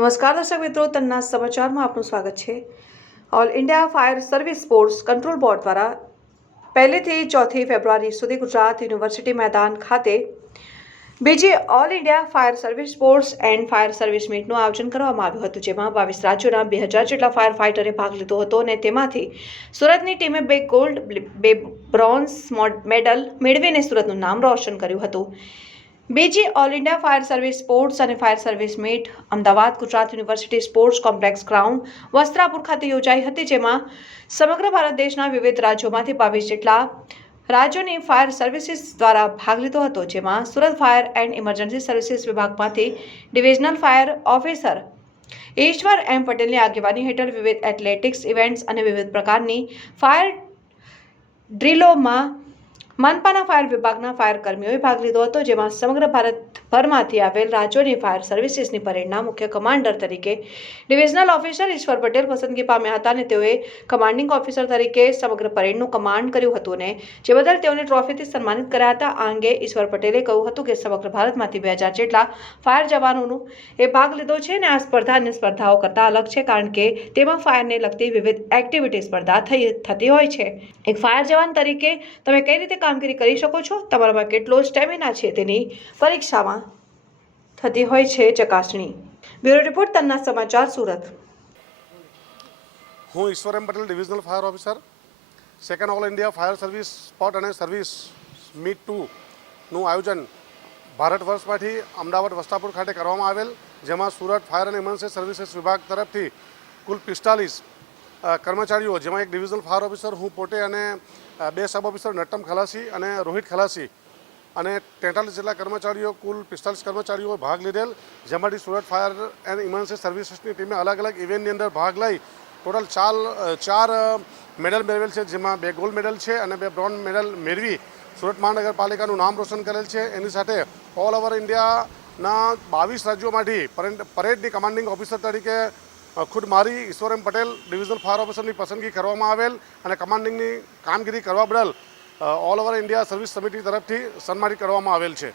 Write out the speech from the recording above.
નમસ્કાર દર્શક મિત્રો, તન્ના સમાચારમાં આપનું સ્વાગત છે। All India fire service sports control board દ્વારા 1 થી 4 ફેબ્રુઆરી સુધી ગુજરાત યુનિવર્સિટી મેદાન ખાતે બીજી all India fire service sports and fire service મીટનું આયોજન કરવામાં આવ્યું હતું, જેમાં 22 રાજ્યોના 2000 જેટલા ફાયર ફાઇટરે ભાગ લીધો હતો અને તેમાંથી સુરતની ટીમે 2 ગોલ્ડ 2 બ્રોન્ઝ મેડલ મેળવીને સુરતનું નામ રોશન કર્યું હતું। બીજી all India fire service sports અને fire service meet Ahmedabad Gujarat university sports complex ground Vastrapur ખાતે યોજાઈ હતી, જેમાં સમગ્ર ભારત દેશના વિવિધ રાજ્યોમાંથી 22 જેટલા રાજ્યોની ફાયર સર્વિસીસ દ્વારા ભાગ લીધો હતો, જેમાં Surat fire and emergency services વિભાગમાંથી ડિવિઝનલ ફાયર ઓફિસર ઈશ્વર એમ પટેલની આગેવાની હેઠળ વિવિધ એથ્લેટિક્સ ઇવેન્ટ્સ અને વિવિધ પ્રકારની ફાયર ડ્રીલોમાં મનપાના ફાયર વિભાગના ફાયર કર્મીઓએ ભાગ લીધો હતો, જેમાં સમગ્ર ભારતભરમાંથી આવેલ રાજ્યોની ફાયર સર્વિસીસની પરેડના મુખ્ય કમાન્ડર તરીકે ડિવિઝનલ ઓફિસર ઈશ્વર પટેલ પસંદગી પામ્યા હતા અને તેઓએ કમાન્ડિંગ ઓફિસર તરીકે સમગ્ર પરેડનું કમાન્ડ કર્યું હતું અને જે બદલ તેઓને ટ્રોફીથી સન્માનિત કર્યા હતા। આ અંગે ઈશ્વર પટેલે કહ્યું હતું કે સમગ્ર ભારતમાંથી 2000 જેટલા ફાયર જવાનોનો એ ભાગ લીધો છે અને આ સ્પર્ધા અન્ય સ્પર્ધાઓ કરતાં અલગ છે, કારણ કે તેમાં ફાયરને લગતી વિવિધ એક્ટિવિટી સ્પર્ધા થતી હોય છે। એક ફાયર જવાન તરીકે તમે કઈ રીતે કામગીરી કરી શકો છો, તમારામાં કેટલો સ્ટેમિના છે તેની પરીક્ષામાં થતી હોય છે ચકાસણી। બ્યુરો રિપોર્ટ, તન્ના સમાચાર, સુરત। હું Ishwar M Patel, divisional fire officer, second all India fire service spot અને સર્વિસ મીટ 2નું આયોજન ભારત વર્ષમાંથી અમદાવાદ વસ્ત્રાપુર ખાતે કરવામાં આવેલ, જેમાં સુરત ફાયર અને ઇમરજન્સી સર્વિસીસ વિભાગ તરફથી કુલ 45 કર્મચારીઓ, જેમાં એક ડિવિઝનલ ફાયર ઓફિસર હું પોતે અને 2 સબ ઓફિસર નટ્ટમ ખલાસી અને રોહિત ખલાસી અને 43 જેટલા કર્મચારીઓ, કુલ 45 કર્મચારીઓએ ભાગ લીધેલ, જેમાંથી સુરત ફાયર એન્ડ ઇમરજન્સી સર્વિસીસની ટીમે અલગ અલગ ઇવેન્ટની અંદર ભાગ લઈ ટોટલ 4 મેડલ મેળવેલ છે, જેમાં 2 ગોલ્ડ મેડલ છે અને 2 બ્રોન્ઝ મેડલ મેળવી સુરત મહાનગરપાલિકાનું નામ રોશન કરેલ છે। એની સાથે ઓલ ઓવર ઇન્ડિયાના 22 રાજ્યોમાંથી પરેડની કમાન્ડિંગ ઓફિસર તરીકે ખુદ મારી ઈશ્વર એમ પટેલ ડિવિઝનલ ફાયર ઓફિસરની પસંદગી કરવામાં આવેલ અને કમાન્ડિંગની કામગીરી કરવા બદલ ઓલ ઓવર ઇન્ડિયા સર્વિસ સમિતિ તરફથી સન્માનિત કરવામાં આવેલ છે।